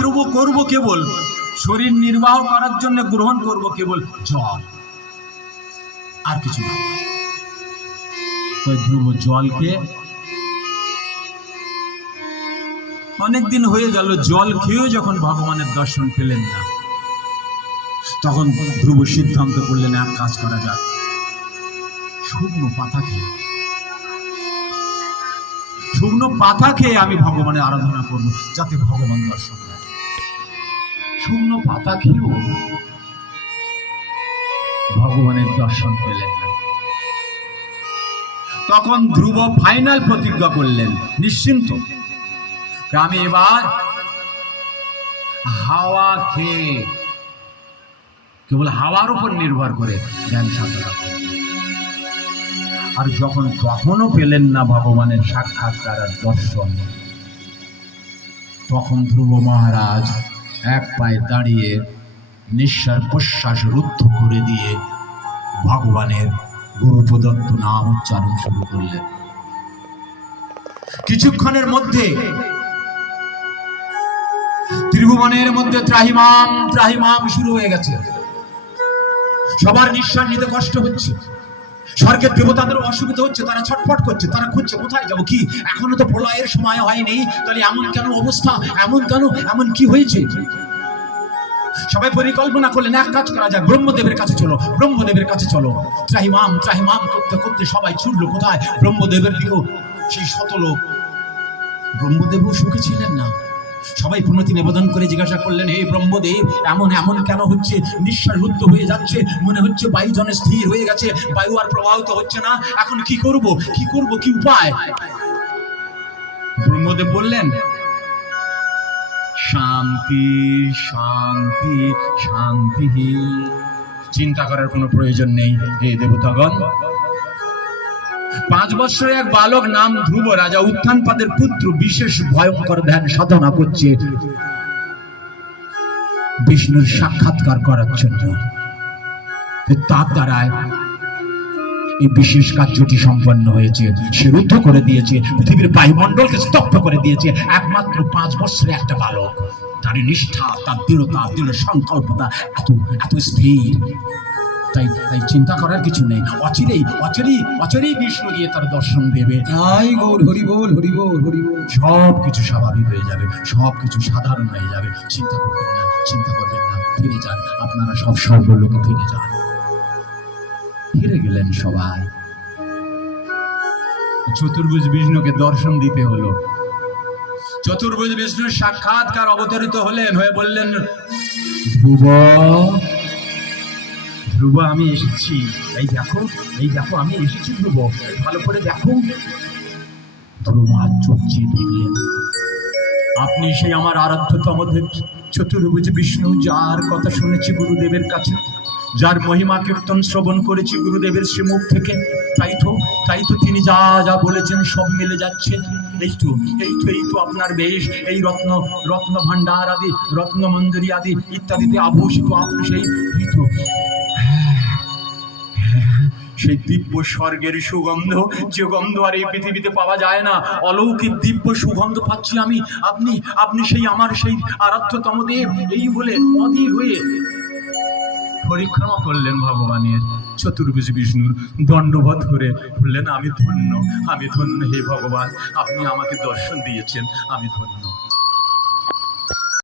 ধ্রুব করব কেবল শরীর নির্বাহ করার জন্য, গ্রহণ করব কেবল জল, আর কিছু না। ধ্রুব জলকে অনেকদিন হয়ে গেল, জল খেয়েও যখন ভগবানের দর্শন পেলেন না, তখন ধ্রুব সিদ্ধান্ত করলেন এক কাজ করা যাক, শুকনো পাতা খেয়ে আমি ভগবানের আরাধনা করব, যাতে ভগবান দর্শন দেয়। শুকনো পাতা খেয়েও ভগবানের দর্শন পেলেন না। তখন ধ্রুব ফাইনাল প্রতিজ্ঞা করলেন, নিশ্চিন্ত, আমি এবার হাওয়া খেয়ে, কেবল হাওয়ার উপর নির্ভর করে জ্ঞান সাধনা করব। আর যখন তখনও পেলেন না ভগবানের সাক্ষাৎকার আর দর্শন, তখন ধ্রুব মহারাজ এক পায়ে দাঁড়িয়ে নিঃশ্বাস প্রশ্বাস রুদ্ধ করে দিয়ে ভগবানের গুরু প্রদত্ত নাম উচ্চারণ শুরু করলেন। কিছুক্ষণের মধ্যে ত্রিভুবনের মধ্যে ত্রাহিমাম ত্রাহিমাম শুরু হয়ে গেছে। সবার নিঃশ্বাস নিতে কষ্ট হচ্ছে, স্বর্গের দেবতাদের অসুবিধা হচ্ছে, তারা ছটফট করছে, তারা খুঁজছে কোথায় যাবো, কি এখনো তো প্রলয়ের সময় হয়নি, তাহলে এমন কেন অবস্থা, এমন কেন, এমন কি হয়েছে? সবাই পরিকল্পনা করলেন এক কাজ করা যায়, ব্রহ্মদেবের কাছে চলো, ব্রহ্মদেবের কাছে চলো। ত্রাহিমাম ত্রাহিমাম করতে করতে সবাই ছুটলো কোথায়? ব্রহ্মদেবের দিকেও। সেই শতলোক ব্রহ্মদেবও সুখী ছিলেন না। সবাই প্রণতি নিবেদন করে জিজ্ঞাসা করলেন, হে ব্রহ্মদেব, এমন এমন কেন হচ্ছে? নিঃশ্বাস রুদ্ধ হয়ে যাচ্ছে, মনে হচ্ছে বায়ু জন স্থির হয়ে গেছে, বায়ু আর প্রবাহিত হচ্ছে না, এখন কি করব, কি করব, কি উপায়? ব্রহ্মদেব বললেন, শান্তি শান্তি শান্তি, চিন্তা করার কোনো প্রয়োজন নেই হে দেবতাগণ। 5 বছরে এক বালক নাম ধ্রুব রাজা উত্থানপাদের পুত্র বিশেষ ভয়ঙ্কর ধ্যান সাধনা করছে বিষ্ণুর সাক্ষাৎকার করার জন্য। তার দ্বারায় এই বিশেষ কার্যটি সম্পন্ন হয়েছে। সে রুদ্ধ করে দিয়েছে, পৃথিবীর বায়ুমণ্ডলকে স্তব্ধ করে দিয়েছে একমাত্র 5 বছরে একটা বালক। তার নিষ্ঠা, তার দৃঢ়তা, দৃঢ় সংকল্পতা এত এত স্থির, তাই চিন্তা করার কিছু নেই। অচিরেই বিষ্ণু গিয়ে তার দর্শন দেবে। তাই গৌর হরি বল, হরি বল, হরি বল। সব কিছু স্বাভাবিক হয়ে যাবে, সব কিছু সাধারণ হয়ে যাবে। চিন্তা করবেন না, চিন্তা করবেন না, ফিরে যান, আপনারা সব স্বর্গলোকে ফিরে যান। ফিরে গেলেন সবাই। চতুর্ভুজ বিষ্ণুকে দর্শন দিতে হলো। চতুর্ভুজ বিষ্ণুর সাক্ষাৎকার অবতরিত হলেন, হয়ে বললেন, ধ্রুব আমি এসেছি, এই দেখো আমি এসেছি ধ্রুব, ভালো করে দেখো। ধ্রুব হাত চোখিয়ে দেখলেন, আপনি সেই আমার আরাধ্যতম চতুর্ভুজ বিষ্ণু, যার কথা শুনেছি গুরুদেবের কাছে, যার মহিমা কীর্তন শ্রবণ করেছি গুরুদেবের শ্রীমুখ থেকে। তাই তো তিনি যা যা বলেছেন সব মিলে যাচ্ছে। এই তো আপনার বেশ, এই রত্ন ভাণ্ডার আদি, রত্ন মঞ্জুরি আদি ইত্যাদিতে আভূষিত আপনি সেই দিব্য স্বর্গের সুগন্ধ, যে গন্ধ আর এই পৃথিবীতে পাওয়া যায় না, অলৌকিক দিব্য সুগন্ধ পাচ্ছি আমি। আপনি সেই আমার সেই আরাধ্যতম দেব, এই বলে অধীর হয়ে পরিক্রমা করলেন ভগবানের। চতুর্ভুজ বিষ্ণুর দণ্ডবোধ করে বললেন, আমি ধন্য হে ভগবান, আপনি আমাকে দর্শন দিয়েছেন, আমি ধন্য।